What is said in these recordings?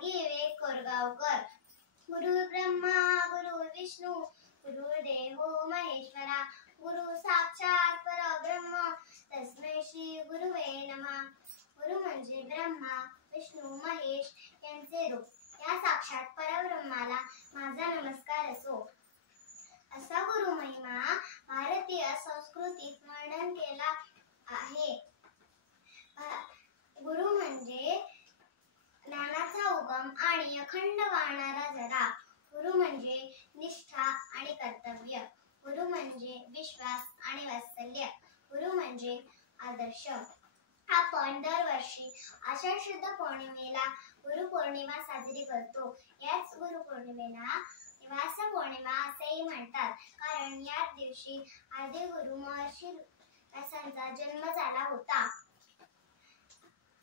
भागिवे कोरगावकर। गुरु ब्रह्मा गुरु विष्णू गुरुदेव महेश्वरा, गुरु साक्षात परब्रह्म तस्मै श्री गुरुवे नमः। गुरु म्हणजे ब्रह्मा विष्णू महेश यांचे रूप, या साक्षात परब्रह्माला माझा नमस्कार असो। असा गुरु महिमा भारतीय संस्कृतीत वर्णन केला आहे। गुरु म्हणजे ज्ञानाचा उगम आणि अखंड वाढणारा झरा। गुरु म्हणजे निष्ठा आणि कर्तव्य। गुरु म्हणजे विश्वास आणि वात्सल्य। गुरु म्हणजे आदर्श। आपण दरवर्षी आषाढ शुद्ध पौर्णिमेला गुरुपौर्णिमा साजरी करतो। याच गुरुपौर्णिमेला निवास पौर्णिमा असेही म्हणतात, कारण याच दिवशी आदी गुरु महर्षी व्यासांचा जन्म झाला होता।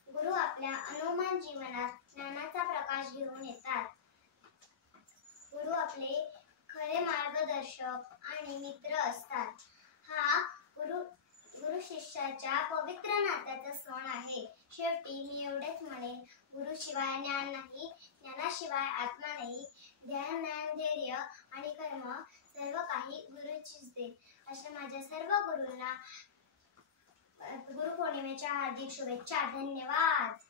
गुरु आपल्या अनोमन जीवनात ज्ञानाचा प्रकाश घेऊन येतात। गुरु आपले खरे मार्गदर्शक आणि मित्र असतात। हा गुरु शिष्याच्या पवित्र नात्याचा सण आहे। शेवटी मी एवढेच म्हणेन, गुरुशिवाय ज्ञान नाही, ज्ञानाशिवाय आत्मा नाही। ध्यान ज्ञान धैर्य आणि कर्म सर्व काही गुरुचीच देत। अशा माझ्या सर्व गुरूंना गुरुपौर्णिमेच्या हार्दिक शुभेच्छा। धन्यवाद।